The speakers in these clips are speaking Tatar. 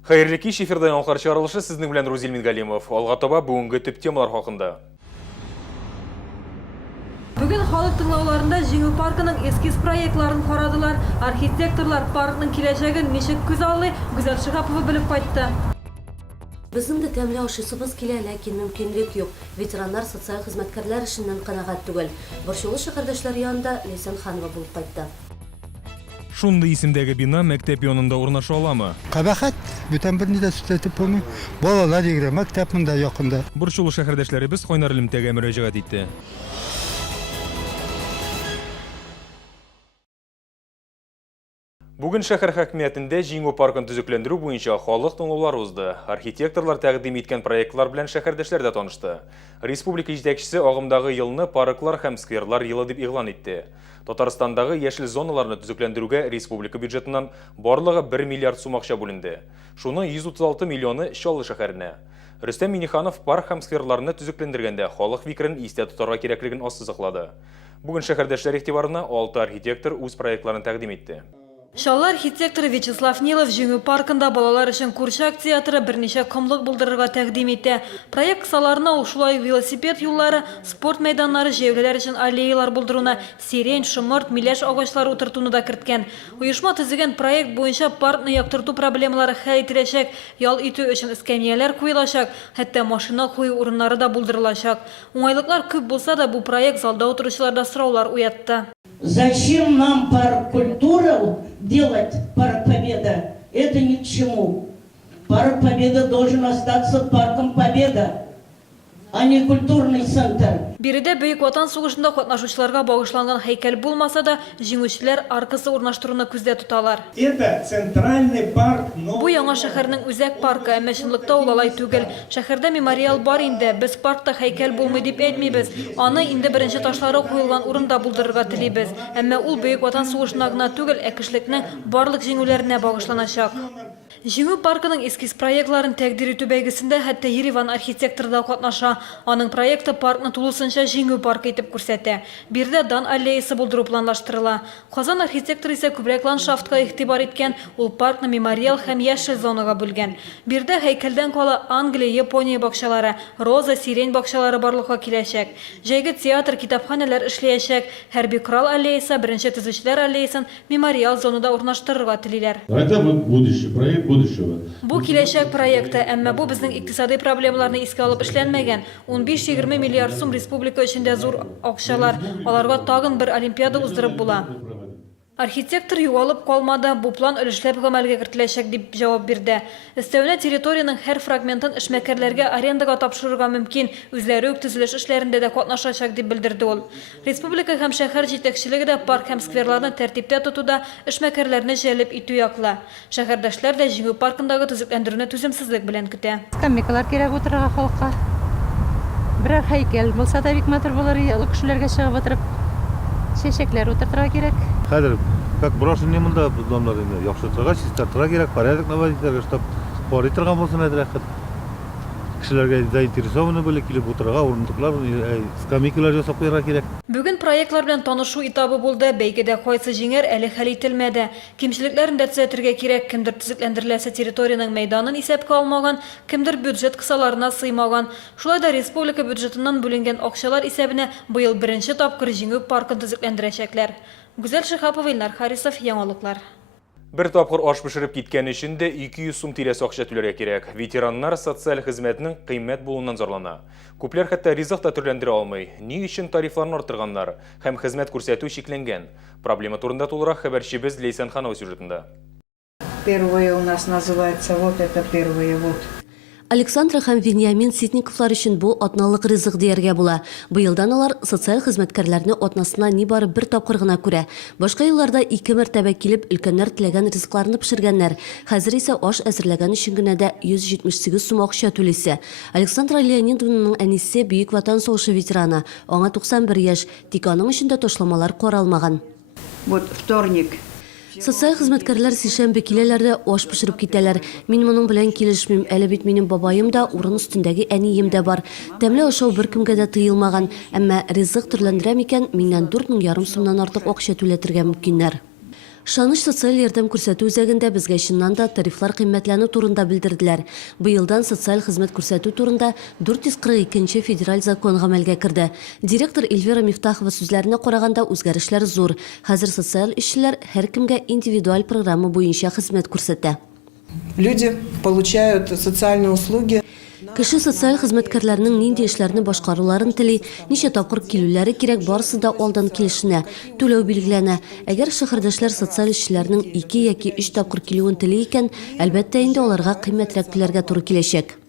Хайырлы кеш эфирден алқар чарылышы сіздің білен Рузил Мингалимов. Алға таба бүгінгі түп темалар хақында. Бүгін халық тыңлауларында Жеңіл паркының эскиз проектларын қарадылар. Архитекторлар паркның келешегін нешік көз алды, Гүзел Шихапова біліп қайтты. Біздің де тәмлі аушысыбыз келе, ләкин мүмкінлік yok. Ветерандар социал хизмәткәрләр ішінен қанағат түгел. Боршулы шәһәрдәшләр янында Лейсан Ханова болып қайтты. Шунды исемдәге бина мәктәп янында урнаша аламы? Кабахат бүтән берни дә сүтәтеп булмый. Балалар егре мәктәп монда якында. Борчулы шәһәрдәшләребез Кайнар элемтәгә мөрәҗәгать итте. Бүген шәһәр хакимиятендә Җиңү паркын төзекләндерү буенча халык тыңлаулары узды. Архитекторлар тәкъдим иткән проектлар белән шәһәрдәшләр дә танышты. Республика җитәкчесе агымдагы елны парклар һәм скверлар елы дип игълан итте. Татарстандагы яшел зоналарны төзекләндерүгә республика бюджетыннан барлыгы 1 миллиард сум акча бүленде. Шуның 136 миллионы Чаллы шәһәренә. Рөстәм Миниханов парк һәм скверларны төзекләндергәндә халык фикерен истә тотарга кирәклеген ассызыклады. Бүген шәһәрдәшләр игътибарына 6 архитектор үз проектларын тәкъдим итте. Чаллы архитекторы Вячеслав Нилов Жеңіл паркында балалар үшін Курчак театры бірнеше комлык булдырырга тәкъдим итте. Проект кысаларына ул шулай велосипед юллары, спорт мәйданнары, җәүләләр өчен аллеялар булдыруна, сирень, шомырт, миләш агачлары утыртуны да керткән. Оешма төзегән проект буенча паркны яктырту проблемалары хәл ителәчәк, ял итү өчен эскәмияләр куелачак, хәтта машина кую урыннары да булдырылачак. Уңайлыклар күп булса да, бу проект залда утыручыларда сораулар уятты. Зачем нам парк культуры делать парк Победа? Это ни к чему. Парк Победа должен остаться парком Победа, а не культурный центр. Биредә Бөек Ватан сугышында катнашучыларга багышланган һәйкәл булмаса да, җиңүчеләр аркысы урнаштыруны күздә тоталар. Это центральный парк. Бу яңа шәһәрнең үзәк паркы, әмма чынлыкта ул алай түгел. Шәһәрдә мемориал бар инде, без паркта һәйкәл булмый дип әйтмибез. Аны инде беренче ташлары куелган урында булдырырга телибез. Әмма ул Бөек Ватан сугышына гына түгел, ә кешелекнең барлык җиңүләренә багышланачак. Җиңү паркының эскиз проектларын тәкъдир итү бәйгесендә хәтта Ереван архитекторы да катнаша. Аның проекты паркны тулысынча Җиңү паркы итеп күрсәтә. Бирдә Дан аллеясы булдыру планлаштырыла. Казан архитекторы исә күбрәк ландшафтка игътибар иткән, ул паркны мемориал һәм яшел зонага бүлгән. Бирдә һәйкәлдән кала Англия, Япония бакчалары, роза, сирень бакчалары барлыкка киләчәк. Җәйге театр, китапханәләр эшләячәк. Хәрби крал аллеясы, беренче төзүчеләр аллеясын мемориал зонада урнаштырырга телиләр. Это будущий проект будущего. Бу киләчәк проекты, әмма бу безнең икътисади проблемаларны искә алып эшләнмәгән. 15-20 миллиард сум республика өчендә зур акчалар. Аларга тагын бер олимпиада уздырып була. Архитектор югалып калмады, бу план өлешләп гамәлгә кертеләчәк дип җавап бирде. Өстәвенә территорияның һәр фрагментын эшмәкәрләргә арендага тапшырырга мөмкин, үзләре үк төзелеш эшләрендә дә катнашачак дип белдерде ул. Республика һәм шәһәр җитәкчелеге дә парк һәм скверларны тәртиптә тотуда эшмәкәрләрне җәлеп итү яклы. Шәһәрдәшләр дә Җиңү паркындагы төзекләндерүне түземсезлек белән көтә. Скамейкалар кирәк утырырга халыкка. Бер һәйкәл булса да бик матур булыр, кешеләргә чыгып утырып чәчәкләр утыртырга кирәк. Хәзер как брошенный монда домлар инде яхшыртырга, чистартырга кирәк, порядок наводить итәргә, чтоб карый торган булсын әдрәк. Кешеләргә заинтересованы булып килеп утырырга урындыклар, скамейкалар ясап куярга кирәк. Бүген проектлар белән танышу этабы булды. Бәйгедә кайсы җиңәр әле хәл ителмәде. Кимчелекләрен дә төзәтергә кирәк. Кемдер төзекләндереләсе территорияның мәйданын исәпкә алмаган, кемдер бюджет кысаларына сыймаган. Шулай да республика бюджетыннан бүленгән акчалар исәбенә быел беренче тапкыр Җиңү паркын төзекләндерәчәкләр. Гүзәл Шихапова, Илнар Харисов, Яңалыклар. Бір тапқыр аш пішіріп кеткен ішінде 200 сум тирәсе акча түләргә кирәк. Ветераннар социаль хезмәтнең кыйммәт булуыннан зарлана. Күпләр хәтта ризык та төрләндерә алмый. Ни өчен тарифларны арттырганнар һәм хезмәт күрсәтү шикләнгән? Проблема турында тулырак хәбәрчебез Лейсан Ханова сюжетында. Первое у нас называется вот это первое вот. Александра һәм Вениамин Ситниковлар өчен бу атналык ризык дияргә була. Быелдан алар социаль хезмәткәрләрне атнасына нибары бер тапкыр гына күрә. Башка елларда 2 мәртәбә килеп өлкәннәр теләгән ризыкларны пешергәннәр. Хәзер исә аш әзерләгән өчен генә дә 178 сум акча түлисе. Александра Леонидовнаның әнисе Бөек Ватан сугышы ветераны. Аңа 91 яшь, тик аның өчен дә ташламалар каралмаган. Вот вторник. Социаль хезмәткәрләр сишәмбе киләләр, аш пешереп китәләр. Мин моның белән килешмим. Әле бит минем бабаем да, урын өстендәге әнием дә бар. Тәмле ашау беркемгә дә тыелмаган, әмма ризык төрләндерә микән, миннән 4,5 сумнан артык акча түләтергә мөмкиннәр. Шаныш социаль ярдәм күрсәтү үзәгендә безгә чыннан да тарифлар кыйммәтләнү турында белдерделәр. Быелдан социаль хезмәт күрсәтү турында 442 федераль закон гамәлгә керде. Директор Эльвира Мифтахова сүзләренә караганда үзгәрешләр зур. Хәзер социаль эшчеләр һәркемгә индивидуаль программа буенча хезмәт күрсәтә. Люди получают социальные услуги. Кеше социаль хезмәткәрләрнең нинди эшләрне башкаруларын тели, ничә тапкыр килүләре кирәк, барысы да алдан килешенә, түләү билгеләнә. Әгәр шәһәрдәшләр социаль эшчеләрнең 2 яки 3 тапкыр килүен тели икән, әлбәттә инде аларга кыйммәтрәк түләргә туры киләчәк.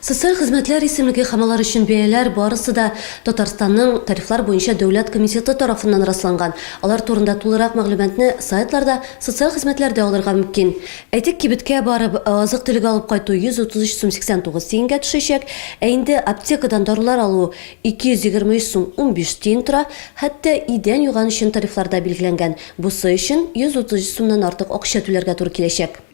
Социаль хезмәтләр исемлеге һәм алар өчен бәяләр барысы да Татарстанның тарифлар буенча дәүләт комитеты тарафыннан расланган. Алар турында тулырак мәгълүматны сайтларда, социаль хезмәтләрдә алырга мөмкин. Әйтик, кибеткә барып, азык-төлек алып кайту 133 сум 89 тиенгә төшәчәк, ә инде аптекадан дарулар алу 223 сум 15 тиен тора, хәтта идән юган өчен тарифларда билгеләнгән. Бусы өчен 130 сумнан артык акча түләргә туры киләчәк.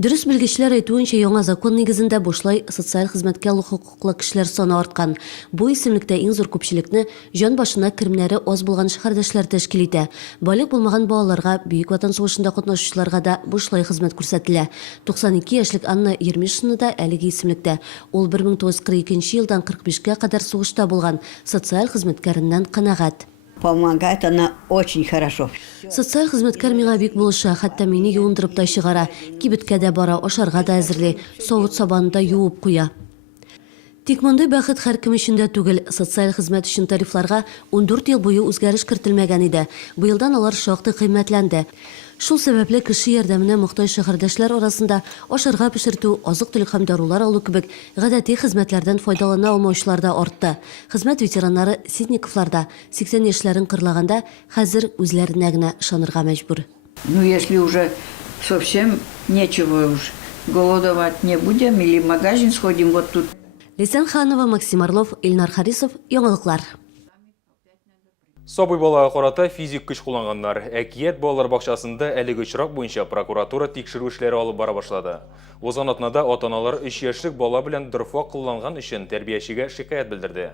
Дөрес белгечләр әйтүенчә, яңа закон нигезендә бушлай социаль хезмәткә алу хокуклы кешеләр саны арткан. Бу исемлектә иң зур күпчелекне җан башына керемнәре аз булган шәһәрдәшләр тәшкил итә. Балык булмаган балаларга, Бөек Ватан сугышында катнашучыларга да бушлай хезмәт күрсәтелә. 92 яшьлек Анна Ермишина да әлеге исемлектә. Ул 1942 елдан 45-кә кадәр сугышта булган социаль хезмәткәреннән канәгать. Помогает она очень хорошо. Социаль хезмәткәр миңа бик булыша, хәтта мине юындырып та чыгара, кибеткә дә бара, ашарга да әзерли, савыт сабанында юып куя. Тик мондый бәхет һәркем өчен дә түгел. Социаль хезмәт өчен тарифларга 14 ел буе үзгәреш кертелмәгән иде. Быелдан алар шактый кыйммәтләнде. Шул сәбәпле кеше ярдәменә мохтаҗ шәһәрдәшләр арасында ашарга пешертү, азык-төлек һәм дарулар алу кебек гадәти хезмәтләрдән файдалана алмаучылар да артты. Хезмәт ветераннары Ситниковларда 80 яшьләрен кырлаганда хәзер үзләренә генә ышанырга мәҗбүр. Ну, если уже совсем нечего уж голодовать не будем или в магазин сходим, вот тут. Лейсан Ханова, Максим Орлов, Илнар Харисов, яңалыклар. Сабый балаға қарата физик күш кулланганнар. Әкият балалар бакчасында әлеге очрак буенча прокуратура тикшерү эшләре алып бара башлады. Узган атнада ата-аналар 3 яшьлек бала белән дөрфа кылланган өчен тәрбиячегә шикаят белдерде.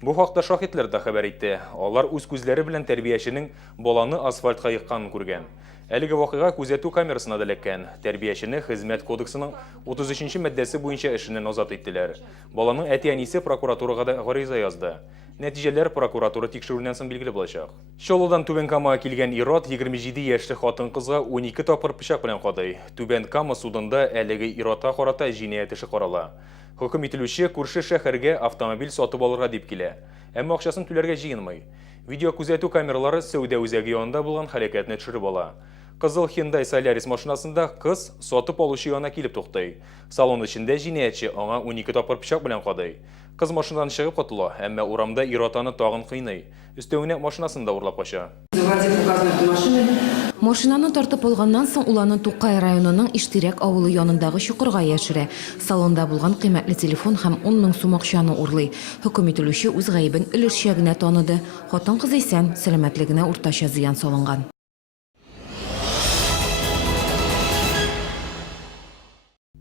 Бу хакта шаһитлар да хәбәр итте. Алар үз күзләре белән тәрбияченең баланы асфальтка йыкканын күргән. Әлеге вакыйга күзәтү камерасына да эләккән. Тәрбиячене хезмәт кодексының 33-нче маддәсе буенча эшеннән азат иттеләр. Баланың әти-әнисе прокуратурага да гариза язды. Нәтиҗәләр прокуратура тикшерүеннән соң билгеле булачак. Чаллыдан Түбән Камага килгән ир-ат 27 яшьлек хатын-кызга 12 тапкыр пычак белән кадый. Түбән Кама судында әлеге ир-атка карата җинаять эше карала. Хөкем ителүче күрше шәһәргә автомобиль сатып алырга дип килә. Әмма акчасын түләргә җыенмый. Видео күзәтү камералары Сәүдә үзәге янында булган хәрәкәтне төшереп ала. Кызыл Hyundai Solaris машинасында кыз сатып алучы янына килеп туктай. Салон эчендә җинаятчы аңа 12 тапкыр пычак белән кадый. Кыз машинадан чыгып катыла, әмма урамда ир-атаны тагын кыйный. Өстәвенә машинасында урлап кача. Машинаны тартып алганнан соң ул аны Тукай районының Иштирәк авылы янындагы чукырга яшерә. Салонда булган кыйммәтле телефон һәм 10 000 сум акчаны урлый. Хөкем ителүче үз гаебен өлешчә генә таныды. Хатын-кыз исән, сәламәтлегенә уртача зыян салынган.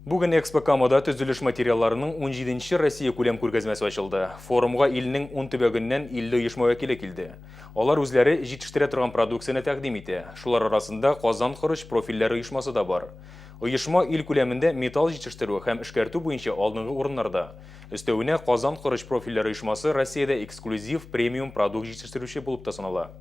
Бүген Экспо Камада төзелеш материалларының 17-нче Россия күләм күргәзмәсе ачылды. Форумга илнең 10 төбәгеннән 50 оешма вәкиле килде. Алар үзләре җитештерә торган продукцияны тәкъдим итә. Шулар арасында Казан корыч профильләре оешмасы да бар. Оешма ил күләмендә металл җитештерү һәм эшкәртү буенча алдынгы урыннарда. Өстәвенә Казан корыч профильләре оешмасы Россиядә эксклюзив премиум продукт җитештерүче булып та санала.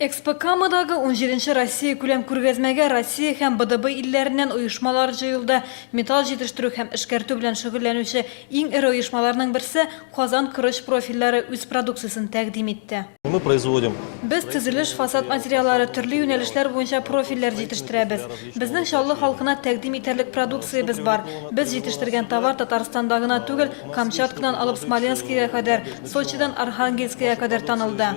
Экспо Камадагы 17-нче Россия күләм күргәзмәгә Россия һәм БДБ илләреннән оешмалар җыелды. Металл җитештерү һәм эшкәртү белән шөгыльләнүче иң эре оешмаларның берсе Казан корыч профильләре үз продукциясын тәкъдим итте. Мы производим. Без төзелеш фасад материаллары төрле юнәлешләр буенча профильләр җитештерәбез. Безнең Чаллы халкына тәкъдим итәрлек продукциябез бар. Без җитештергән товар Татарстанда гына түгел, Камчаткадан алып Смоленскига кадәр, Сочидан Архангельскига кадәр танылды.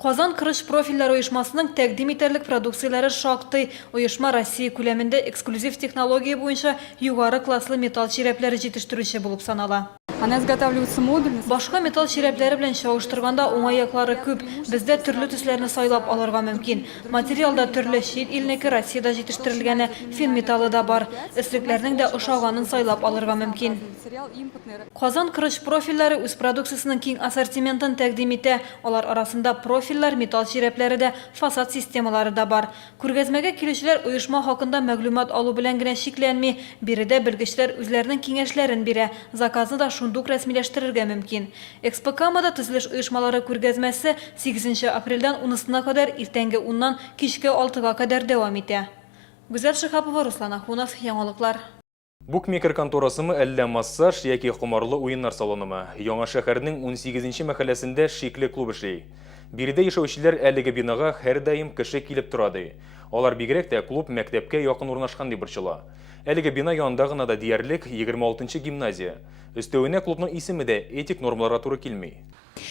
Казан корыч профильләре оешмасының тәкъдим итәрлек продукцияләре шактый. Оешма Россия күләмендә эксклюзив технология буенча югары класслы металл чирәпләре җитештерүче булып санала. Она изготавливается модульно. Башка металл чирәпләре белән чагыштырганда уңайлыклары күп. Бездә төрле төсләрне сайлап алырга мөмкин. Материалда төрле чит илнеке, Россиядә җитештерелгәне, фин металлы да бар. Өслекләрнең дә ошаганын сайлап алырга мөмкин. Казан кырыш профильләре үз продукциясының киң ассортиментын тәкъдим итә. Алар арасында профильләр, металл чирәпләре дә, фасад системалары да бар. Күргәзмәгә килүчеләр оешма хакында мәгълүмат алу белән генә шикләнми. Биредә белгечләр үзләренең киңәшләрен бирә. Заказны да шундук рәсмиләштерергә мөмкин. Экспокамада төзелеш оешмалары күргәзмәсе 8 апрельдән 10-сына кадәр иртәнге 10-нан кичке 6-га кадәр дәвам итә. Гүзәл Шихапова, Руслан Ахунов, Яңалыклар. Букмекер конторасымы әллә массаж яки кумарлы уеннар салонымы? Яңа шәһәрнең 18-нче мәхәлләсендә шикле клуб эшли. Биредә яшәүчеләр әлеге бинага һәр даим кеше килеп торады. Алар бигрәк тә клуб мәктәпкә якын урнашкан дип борчыла. Әлеге бина янында гына да диярлек 26-нчы гимназия. Өстәвенә клубның исеме дә этик нормаларга туры килми.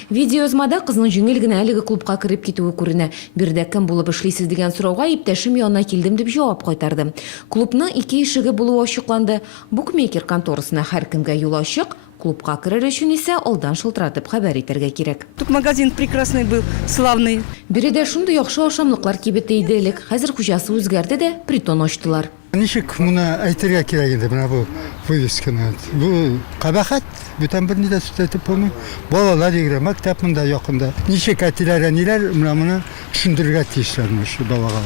Видеоязмада кызның җиңел генә әлеге клубка кирип китүе күренә. Бирдә кем булып эшлисез дигән сорауга иптәшем янына килдем дип җавап кайтарды. Клубның 2 ишеге булуы ачыкланды. Букмекер конторасына һәркемгә юл ачык. Клубка керер өчен исә алдан шылтыратып хәбәр итәргә кирәк. Тут магазин прекрасный был, славный. Биредә шундый яхшы ашамлыклар кибете иде элек. Хәзер хуҗасы үзгәрде дә притон ачтылар. Ничек моны әйтергә кирәк инде, менә бу вывесканы. Бу кабахат, бүтән берни дә сүтәтеп булмый. Балалар йөгерә, мәктәп монда якында. Ничек әтиләр, ниләр моны төшендерергә тиешләр шу балага.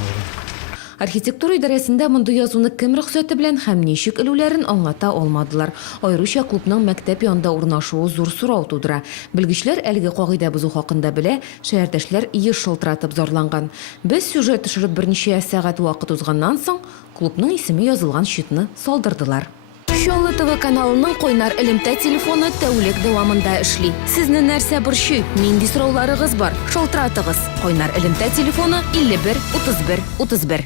Архитектура идарәсендә мондый язуны кем рөхсәте белән һәм ничек элүләрен аңлата алмадылар. Айрыша клубның мәктәп янында урнашуы зур сорау тудыра. Белгечләр әлеге кагыйдә бозу хакында белә, шәһәрдәшләр еш шылтыратып зарланган. Без сюжет төшереп берничә сәгать вакыт узганнан соң клубның исеме язылган щитны салдырдылар. Чоллы ТВ каналының Койнар элемтә телефоны тәүлек дәвамында эшли. Сезне нәрсә борчый? Нинди сорауларыгыз бар? Шалтыратыгыз. Койнар элемтә телефоны 51 31 31.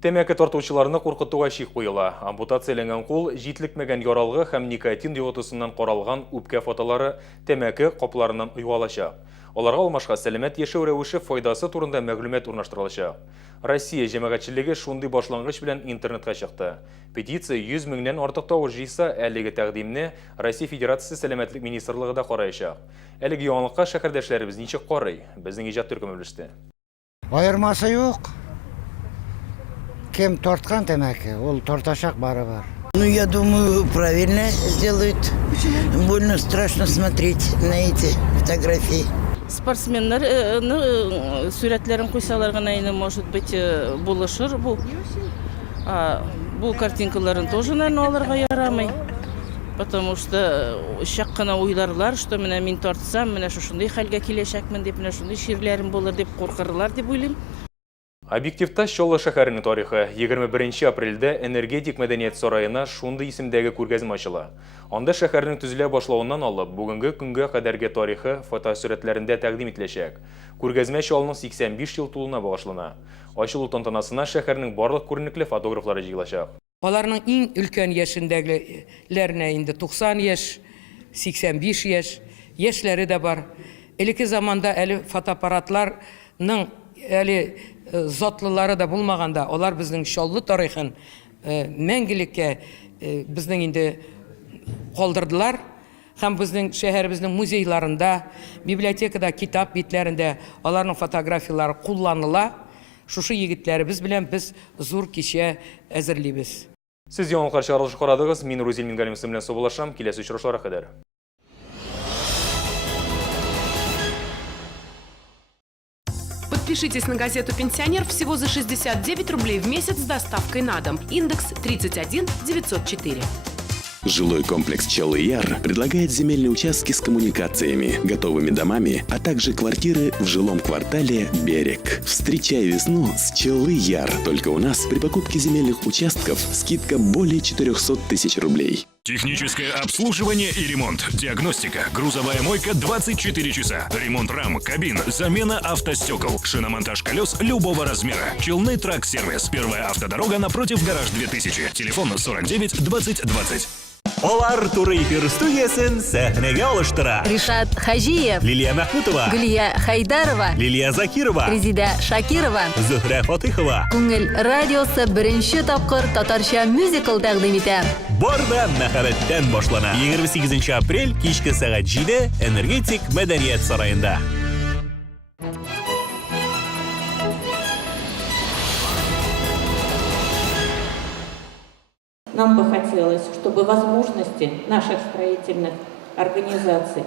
Тәмәке тартучыларны куркытуга шик куела. Ампутацияләнгән кул, җитлекмәгән яралгы һәм никотин диотысыннан каралган үпкә фотолары тәмәке капларыннан уйгалачак. Аларга алмашка сәламәт яшәү рәвеше файдасы турында мәгълүмат урнаштырылачак. Россия җәмәгатьчелеге шундый башлангыч белән интернетка чыкты. Петиция 100 меңнән артык тавыш җыйса, әлеге тәкъдимне Россия Федерациясе сәламәтлек министрлыгы да караячак. Әлеге яңалыкка шәһәрдәшләребез ничек карый? Безнең иҗат төркеме белеште. Аермасы юк. Кем тортқан тәмәке, ол торташак барыбар. Ну, я думаю, правильно сделают. Больно страшно смотреть на эти фотографии. Спортсменнар сүрәтләрен куйсалар гына инде, может быть, булышыр бу. Бу картинкаларын тоже, наверное, алырга ярамый. Потому что шак кына уйларлар, что менә мин тартсам, менә шушындай хәлгә киләчәкмен дип, менә шундый ширләрем булыр дип куркырлар дип уйлыйм. Объективта Чоллы шәһәренең тарихы 21 апрельдә энергетик мәдәният сарайына шундый исемдәге күргәзмә ачыла. Анда шәһәрнең төзелә башлауыннан алып, бүгенге көнгә кадәрге тарихы фотосурәтләрендә тәкъдим ителәчәк. Күргәзмә Чоллының 85 ел тулуына багышлана. Ачылу тантанасына шәһәрнең барлык күренекле фотографлары җыелачак. Аларның иң өлкән яшендәгеләренә инде 90 яшь, 85 яшь, яшьләре дә бар. Элекке заманда әле фотоаппаратларның әле затлылары да булмаганда, алар безнең Чоллы тарихын мәңгелеккә безнең инде калдырдылар. Һәм безнең шәһәребезнең музейларында, библиотекада, китап битләрендә аларның фотографиялары кулланыла. Шушы егетләребез белән без зур кичә әзерлибез. Сез яңалыклар чыгарылышы карадыгыз. Мин Рузил Мингалимов белән саубуллашам. Киләсе очрашларга кадәр. Подпишитесь на газету «Пенсионер» всего за 69 рублей в месяц с доставкой на дом. Индекс 31 904. Жилой комплекс Чоллы-Яр предлагает земельные участки с коммуникациями, готовыми домами, а также квартиры в жилом квартале «Берег». Встречай весну с Чоллы-Яр. Только у нас при покупке земельных участков скидка более 400 тысяч рублей. Техническое обслуживание и ремонт. Диагностика. Грузовая мойка 24 часа. Ремонт рам, кабин, замена автостекол. Шиномонтаж колес любого размера. Челны Трак-сервис. Первая автодорога напротив Гараж 2000. Телефон 49 20 20. Олар туры эфир студиясын сәхнеге алыштыра. Ришат Хажиев, Лилия Мәхмутова, Гулия Хайдарова, Лилия Закирова, Резида Шакирова, Зөһрә Фатыйхова. Күңел радиосы беренче тапкыр татарча мюзикл тәкъдим итә. Бар да мәхәббәттән башлана. 28 апрель кичке сәгать 7 Энергетик Мәдәният сараенда. Нам бы хотелось, чтобы возможности наших строительных организаций,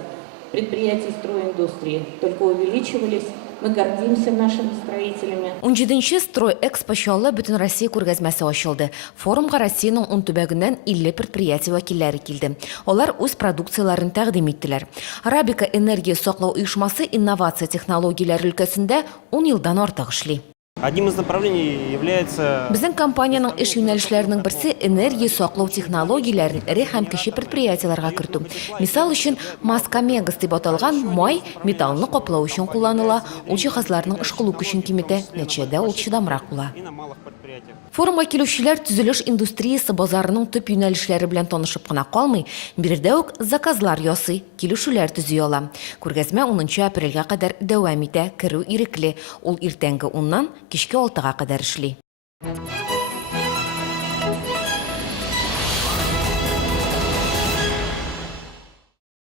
предприятий стройиндустрии только увеличивались. Мы гордимся нашими строителями. 17-нче строй экспо чаллы бүтін Россия күргәзмәсе ачылды. Форумга Россиянең 10 төбәгеннән 50 предприятие вәкилләре килде. Алар үз продукцияларын тәкъдим иттеләр. Арабика энергия саклау оешмасы инновация технологияләре өлкәсендә 10 елдан артык эшли. Одним из направлений является... Безнең компанияның эш юнәлешләренең берсе энергия саклау технологияләрен эре һәм кече предприятиеләргә кертү. Мисал өчен, Маскамегас дип аталган май металлны каплау өчен кулланыла, ул җиһазларның эш кылу көчен киметә, нәтиҗәдә ул чыдамрак була. Форумга килүчеләр төзелеш индустриясы базарының төп юнәлешләре белән танышып кына калмый, биредә үк заказлар ясый, килешүләр төзи ала. Күргәзмә 10 апрельгә кадәр дәвам итә, керү ирекле. Ул иртәнге 10-нан кичке 6-га кадәр эшли.